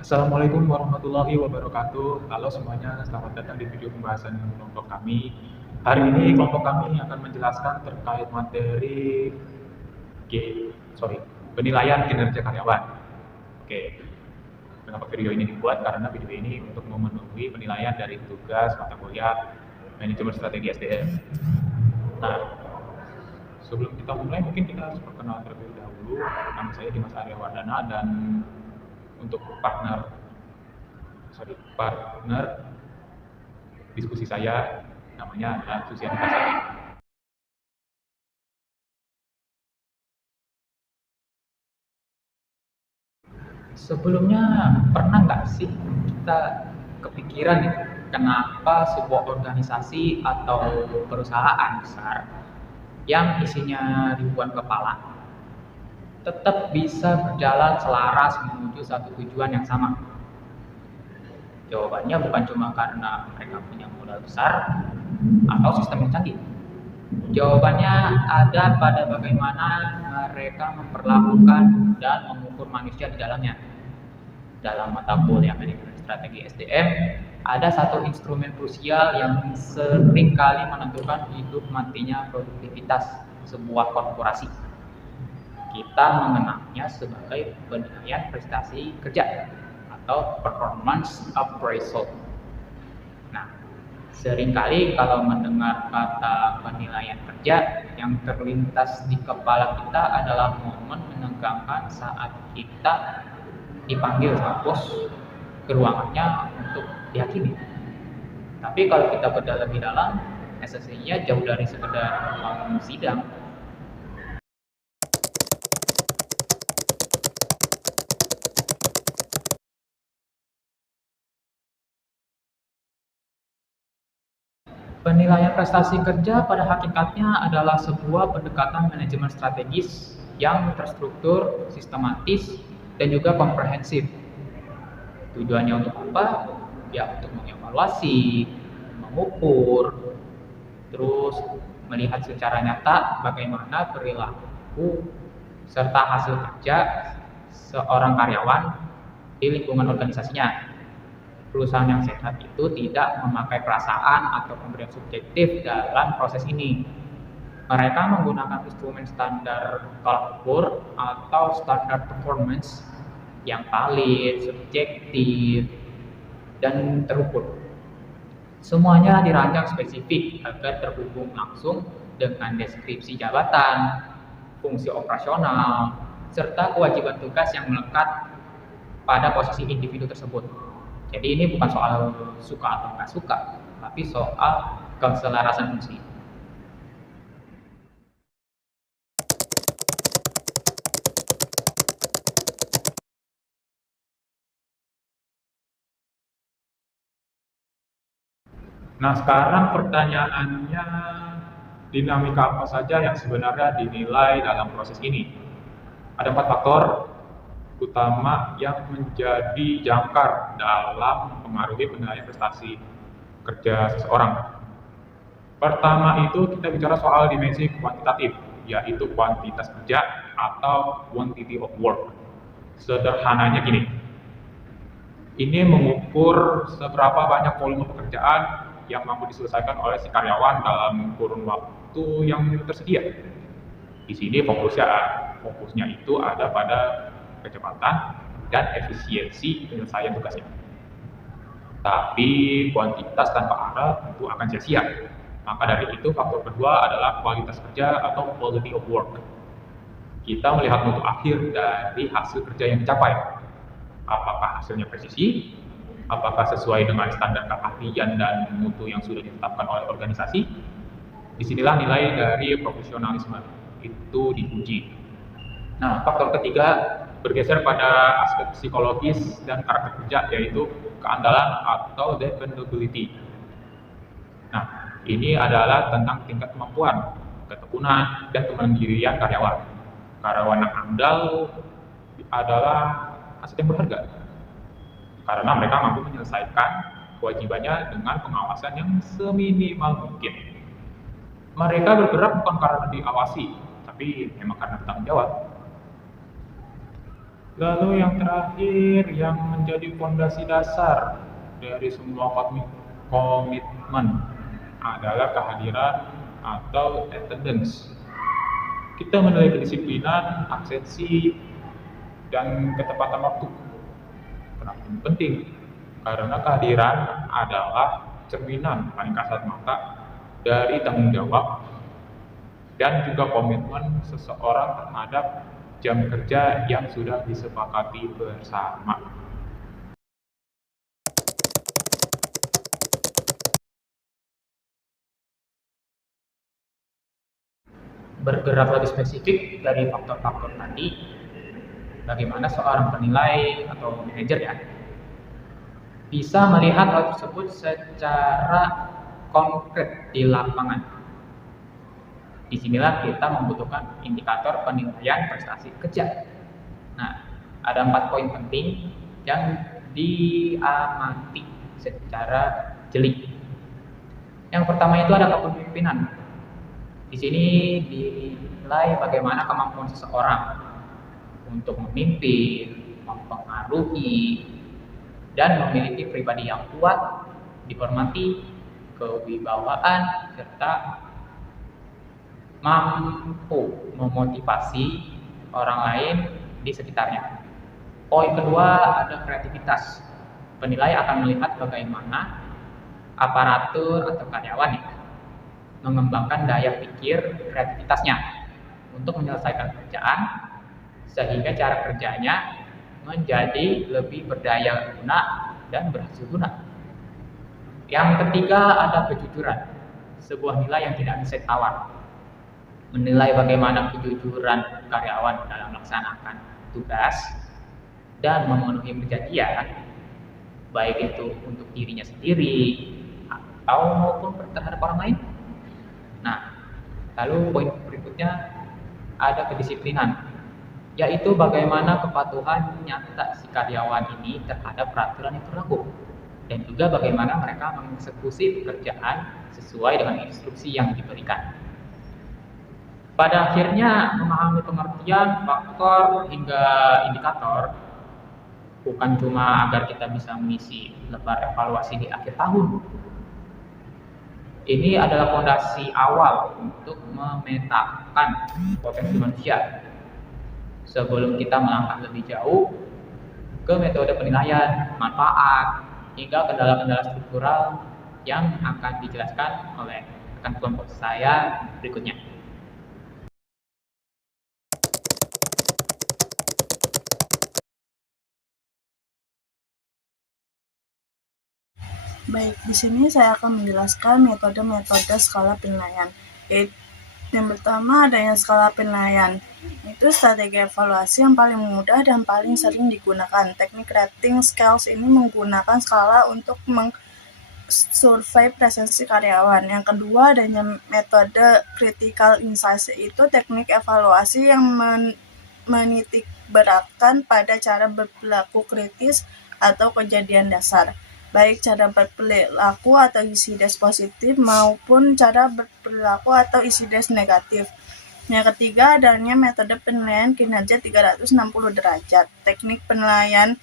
Assalamualaikum warahmatullahi wabarakatuh. Halo semuanya, selamat datang di video pembahasan kelompok kami. Hari ini kelompok kami akan menjelaskan terkait materi penilaian kinerja karyawan. Oke, kenapa video ini dibuat? Karena video ini untuk memenuhi penilaian dari tugas mata kuliah manajemen strategi SDM. Nah, sebelum kita mulai mungkin kita harus perkenalan terlebih dahulu. Nama saya Dimas Arya Wardana dan untuk partner diskusi saya namanya adalah Susiana Kasari. Sebelumnya pernah nggak sih kita kepikiran gitu, kenapa sebuah organisasi atau perusahaan besar yang isinya ribuan kepala tetap bisa berjalan selaras menuju satu tujuan yang sama? Jawabannya bukan cuma karena mereka punya modal besar atau sistem yang canggih. Jawabannya ada pada bagaimana mereka memperlakukan dan mengukur manusia di dalamnya. Dalam mata kuliah manajemen strategi SDM, ada satu instrumen krusial yang sering kali menentukan hidup matinya produktivitas sebuah korporasi. Kita mengenalnya sebagai penilaian prestasi kerja atau performance appraisal. Nah, seringkali kalau mendengar kata penilaian kerja, yang terlintas di kepala kita adalah momen menegangkan saat kita dipanggil sama bos ke ruangannya untuk dihakimi. Tapi kalau kita bedah lebih dalam, esensinya jauh dari sekedar ruang sidang. Penilaian prestasi kerja pada hakikatnya adalah sebuah pendekatan manajemen strategis yang terstruktur, sistematis, dan juga komprehensif. Tujuannya untuk apa? Ya, untuk mengevaluasi, mengukur, terus melihat secara nyata bagaimana perilaku serta hasil kerja seorang karyawan di lingkungan organisasinya. Perusahaan yang sehat itu tidak memakai perasaan atau pemberian subjektif dalam proses ini. Mereka menggunakan instrumen standar tolak ukur atau standar performance yang valid, subjektif, dan terukur. Semuanya dirancang spesifik agar terhubung langsung dengan deskripsi jabatan, fungsi operasional, serta kewajiban tugas yang melekat pada posisi individu tersebut. Jadi ini bukan soal suka atau nggak suka, tapi soal keselarasan fungsi. Nah, sekarang pertanyaannya, dinamika apa saja yang sebenarnya dinilai dalam proses ini? Ada 4 faktor utama yang menjadi jangkar dalam mempengaruhi penilaian prestasi kerja seseorang. Pertama itu kita bicara soal dimensi kuantitatif, yaitu kuantitas kerja atau quantity of work. Sederhananya gini, ini mengukur seberapa banyak volume pekerjaan yang mampu diselesaikan oleh si karyawan dalam kurun waktu yang tersedia. Di sini fokusnya itu ada pada kecepatan dan efisiensi penyelesaian tugasnya. Tapi kuantitas tanpa arah tentu akan sia-sia. Maka dari itu faktor kedua adalah kualitas kerja atau quality of work. Kita melihat mutu akhir dari hasil kerja yang dicapai. Apakah hasilnya presisi? Apakah sesuai dengan standar keahlian dan mutu yang sudah ditetapkan oleh organisasi? Disinilah nilai dari profesionalisme itu diuji. Nah, faktor ketiga bergeser pada aspek psikologis dan karakter kerja, yaitu keandalan atau dependability. Nah, ini adalah tentang tingkat kemampuan, ketekunan, dan kemandirian karyawan. Karyawan yang andal adalah aset yang berharga, karena mereka mampu menyelesaikan kewajibannya dengan pengawasan yang seminimal mungkin. Mereka bergerak bukan karena diawasi, tapi memang karena bertanggung jawab. Lalu yang terakhir yang menjadi fondasi dasar dari semua komitmen adalah kehadiran atau attendance. Kita menilai kedisiplinan, absensi, dan ketepatan waktu. Kenapa ini penting? Karena kehadiran adalah cerminan paling kasat mata dari tanggung jawab dan juga komitmen seseorang terhadap jam kerja yang sudah disepakati bersama. Bergerak lebih spesifik dari faktor-faktor tadi, bagaimana seorang penilai atau manajer ya bisa melihat hal tersebut secara konkret di lapangan. Disinilah kita membutuhkan indikator penilaian prestasi kerja. Nah, ada 4 poin penting yang diamati secara jeli. Yang pertama itu ada kepemimpinan. Di sini dinilai bagaimana kemampuan seseorang untuk memimpin, mempengaruhi, dan memiliki pribadi yang kuat, dihormati, kewibawaan, serta mampu memotivasi orang lain di sekitarnya. Poin kedua ada kreativitas. Penilai akan melihat bagaimana aparatur atau karyawan ya, mengembangkan daya pikir kreativitasnya untuk menyelesaikan pekerjaan sehingga cara kerjanya menjadi lebih berdaya guna dan berhasil guna. Yang ketiga ada kejujuran, sebuah nilai yang tidak bisa ditawar. Menilai bagaimana kejujuran karyawan dalam melaksanakan tugas dan memenuhi perjanjian, baik itu untuk dirinya sendiri atau maupun terhadap orang lain. Nah, lalu poin berikutnya ada kedisiplinan, yaitu bagaimana kepatuhan nyata si karyawan ini terhadap peraturan yang berlaku dan juga bagaimana mereka mengeksekusi pekerjaan sesuai dengan instruksi yang diberikan. Pada akhirnya, memahami pengertian, faktor, hingga indikator bukan cuma agar kita bisa mengisi lembar evaluasi di akhir tahun. Ini adalah fondasi awal untuk memetakan potensi manusia sebelum kita melangkah lebih jauh ke metode penilaian, manfaat, hingga kendala-kendala struktural yang akan dijelaskan oleh rekan kelompok saya berikutnya. Baik, di sini saya akan menjelaskan metode-metode skala penilaian. Yang pertama adanya skala penilaian. Itu strategi evaluasi yang paling mudah dan paling sering digunakan. Teknik rating scales ini menggunakan skala untuk survei presensi karyawan. Yang kedua adanya metode critical insight, itu teknik evaluasi yang menitik beratkan pada cara berperilaku kritis atau kejadian dasar, baik cara berperilaku atau isi des positif maupun cara berperilaku atau isi des negatif. Yang ketiga adanya metode penilaian kinerja 360 derajat. Teknik penilaian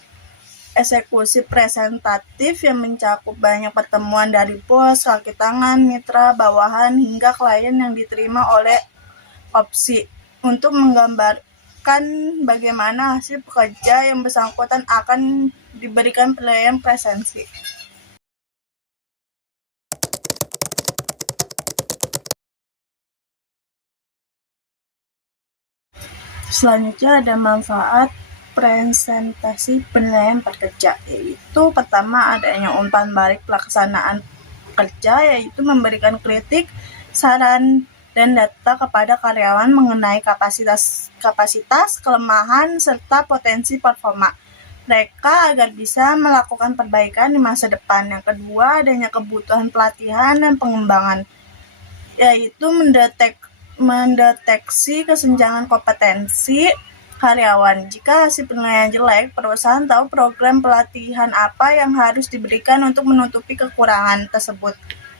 eksekusi presentatif yang mencakup banyak pertemuan dari bos, kaki tangan, mitra, bawahan, hingga klien yang diterima oleh opsi untuk menggambarkan bagaimana hasil pekerja yang bersangkutan akan diberikan penilaian presensi. Selanjutnya ada manfaat presentasi penilaian pekerja, yaitu pertama adanya umpan balik pelaksanaan kerja, yaitu memberikan kritik, saran, dan data kepada karyawan mengenai kapasitas, kelemahan, serta potensi performa mereka agar bisa melakukan perbaikan di masa depan. Yang kedua adanya kebutuhan pelatihan dan pengembangan, yaitu mendeteksi kesenjangan kompetensi karyawan. Jika hasil penilaian jelek, perusahaan tahu program pelatihan apa yang harus diberikan untuk menutupi kekurangan tersebut.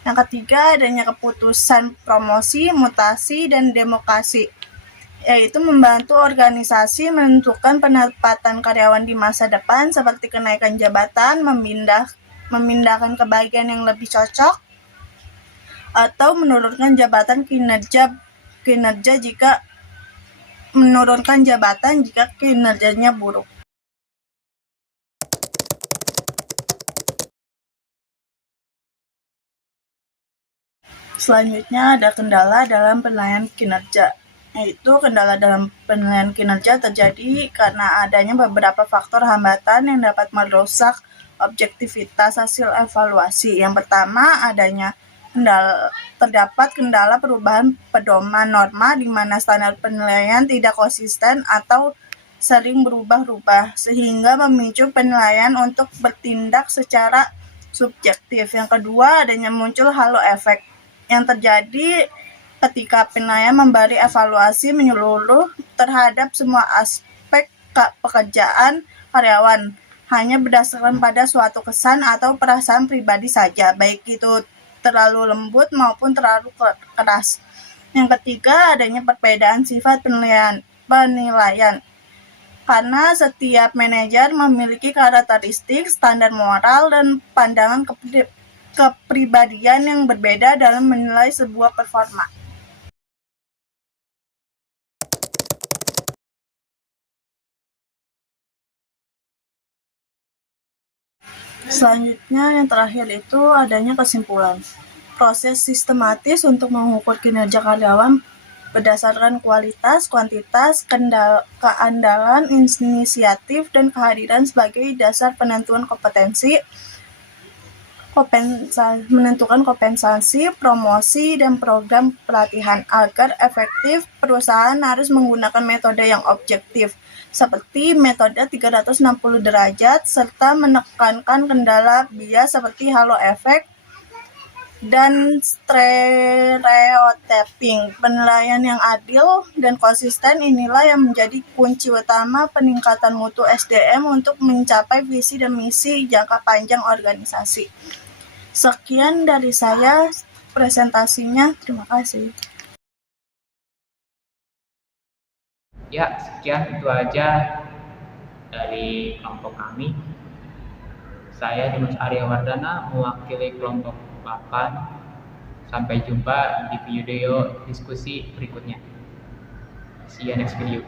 Yang ketiga adanya keputusan promosi, mutasi, dan demokasi, yaitu membantu organisasi menentukan penempatan karyawan di masa depan seperti kenaikan jabatan, memindahkan ke bagian yang lebih cocok, atau menurunkan jabatan jika kinerjanya buruk. Selanjutnya ada kendala dalam penilaian kinerja, yaitu kendala dalam penilaian kinerja terjadi karena adanya beberapa faktor hambatan yang dapat merusak objektivitas hasil evaluasi. Yang pertama, terdapat kendala perubahan pedoman norma di mana standar penilaian tidak konsisten atau sering berubah-ubah, sehingga memicu penilaian untuk bertindak secara subjektif. Yang kedua, adanya muncul halo efek yang terjadi ketika penilaian memberi evaluasi menyeluruh terhadap semua aspek pekerjaan karyawan, hanya berdasarkan pada suatu kesan atau perasaan pribadi saja, baik itu terlalu lembut maupun terlalu keras. Yang ketiga, adanya perbedaan sifat penilaian, karena setiap manajer memiliki karakteristik, standar moral, dan pandangan kepribadian yang berbeda dalam menilai sebuah performa. Selanjutnya, yang terakhir itu adanya kesimpulan. Proses sistematis untuk mengukur kinerja karyawan berdasarkan kualitas, kuantitas, keandalan, inisiatif, dan kehadiran sebagai dasar penentuan menentukan kompensasi, promosi, dan program pelatihan. Agar efektif, perusahaan harus menggunakan metode yang objektif, seperti metode 360 derajat, serta menekankan kendala bias seperti halo efek dan stereotyping. Penilaian yang adil dan konsisten inilah yang menjadi kunci utama peningkatan mutu SDM untuk mencapai visi dan misi jangka panjang organisasi. Sekian dari saya presentasinya. Terima kasih. Ya, sekian itu aja dari kelompok kami. Saya Dimas Arya Wardana mewakili kelompok 8. Sampai jumpa di video diskusi berikutnya. See you next video.